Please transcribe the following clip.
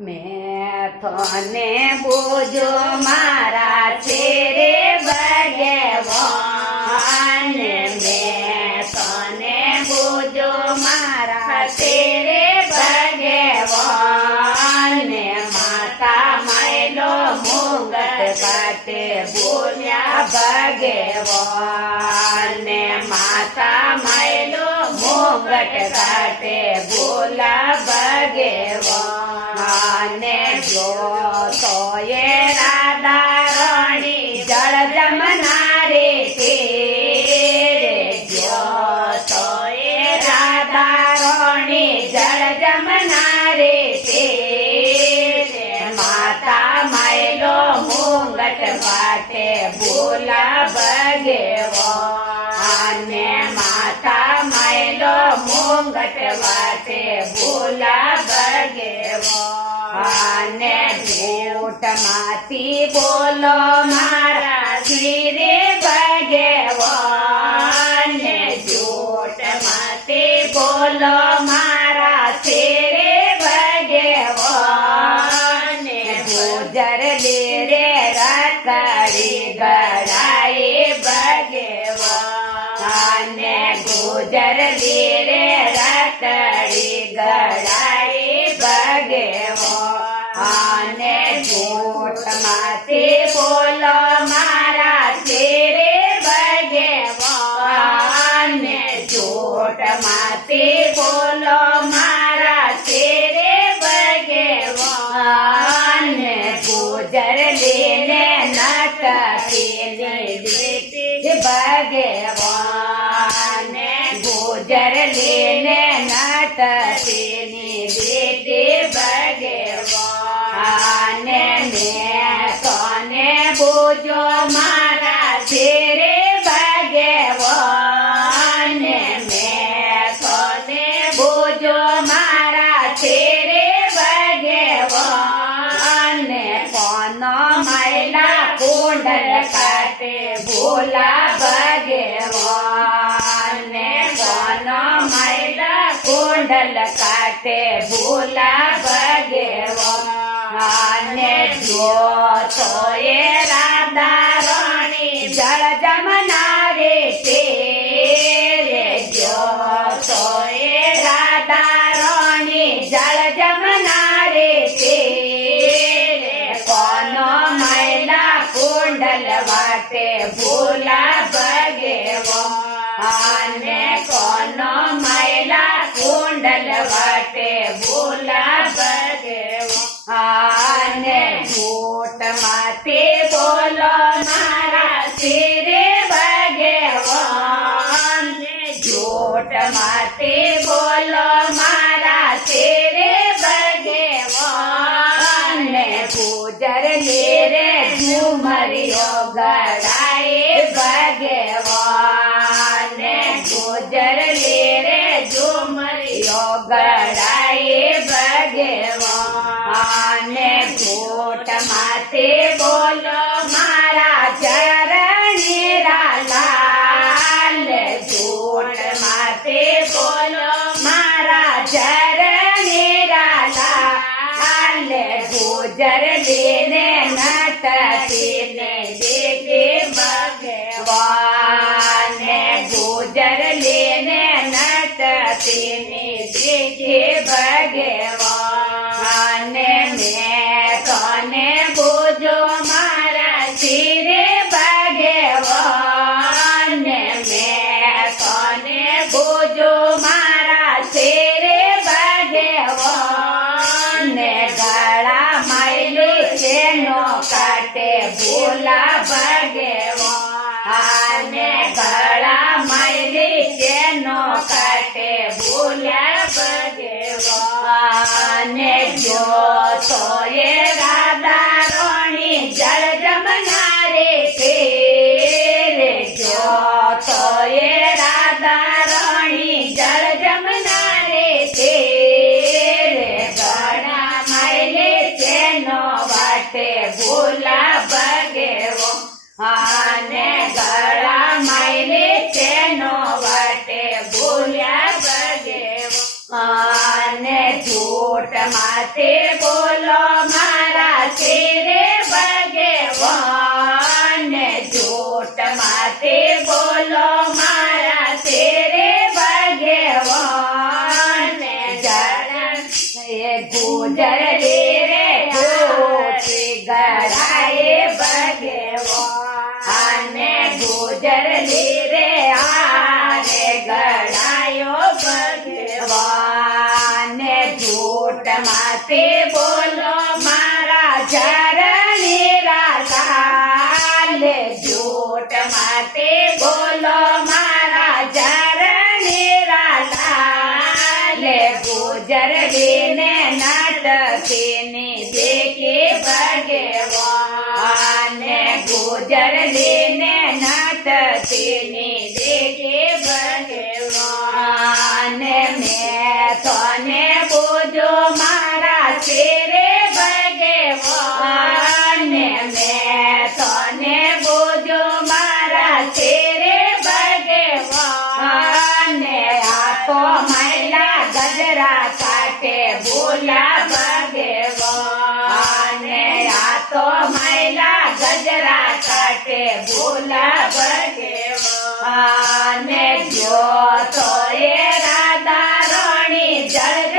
મેં તને બોજો મારા છે રે ભગવાન, મેં તને બોજો મારા છે રે ભગવાન, માતા માયલો મુંગટ કાટે બોલ્યા ભગવાન, માતા માયલો મુંગટ કાટે બોલા ભગવાન, જો તો એ રાધા રાણી જળ જમનારે તેરે, જો તો એ રાધા રાણી જળ જમનારે તેરે, માતા માયલો મુંગટ વાટે બોલા ભગવાન, માતા માયલો મુંગટ વાટે બોલા ભગવાન, झूठ माती बोलो मारा धीरे भगवान, झूठ माती बोलो मारा तेरे भगवान, गुजर ले रे रखड़ी गड़ाए भगवान, गुजर ले रे रखड़ी गड़ाए भगवान, झूठ माते बोलो मारा तेरे भगवान, झूठ माते बोलो मारा तेरे भगवान, गुजर लेने नटके बेटे भगवान, गुजर लेने नटके बेटे भगवान, मैं तने बोझो मारा तेरे भगवान, मैं तने बोझो मारा तेरे भगवान, कौन मैला कुंडल काटे बोला भगवान, कौन मैला कुंडल काटे बोला भगवान, जो तो ये राधा रानी जल जमनारे तेरे, जो तो ये राधा रानी जल जमनारे तेरे, कौन मैला कुंडल वाटे बोला भगवान, कौन मैला कुंडल वाटे बोला भगवान, झूठ माते बोलो मारा तेरे भगवान, झूठ माते बोलो मारा तेरे भगवान, गुजर ले रे झूमरियो गड़ाए भगवान, गुजर ले रे झूमरियो गड़ाए भगवान, झूठ माते बोलो मारा चरणी लाल, झूठ माते बोलो मारा चरणी लाल, गुजर लेने नटके देखे भगवान, गुजर लेने नटके देखे भगवान, मैं तने बोझो मारा तेरे भगवान, मैं तने बोझो मारा तेरे भगवान, गला मायले चेनो काटे बोला भगवान, गला मायले चेनो काटे बोला भगवान, जो तो ये राधा रानी जल जमनारे तेरे, जो तो ये राधा रानी जल जमनारे तेरे, गड़ा मायले चेनो वाटे बोला भगवान, गड़ा मायले चेनो वाटे बोला भगवान, झूठ मा માતે બોલો મારા શેરે ભગવાન જૂઠ માતે બોલો મારા શેરે ભગવાન એ ગુજર રે ખોટી ગરાએ ભગવાન ગુજર રે આરે ગળાયો ભગવાન જૂઠ માતે બોલો મારા ચરણી રાધાલ જૂઠ માતે બોલો મારા ચરણી રાધાલ ગુજર ને નાટકીની દેખે ભગવાન ગુજર ને નાટકીની દેખે ભગવાન મેં તને બોજો મારા શેરે ભગવાન મેં તને બોજો મારા શેરે ભગવાન આ તો મહિલા ગજરા કાટે બોલા ભગવાન આ તો મહિલા ગજરા કાટે બોલા ભગવાન જો તો એ રાધા રાણી જળ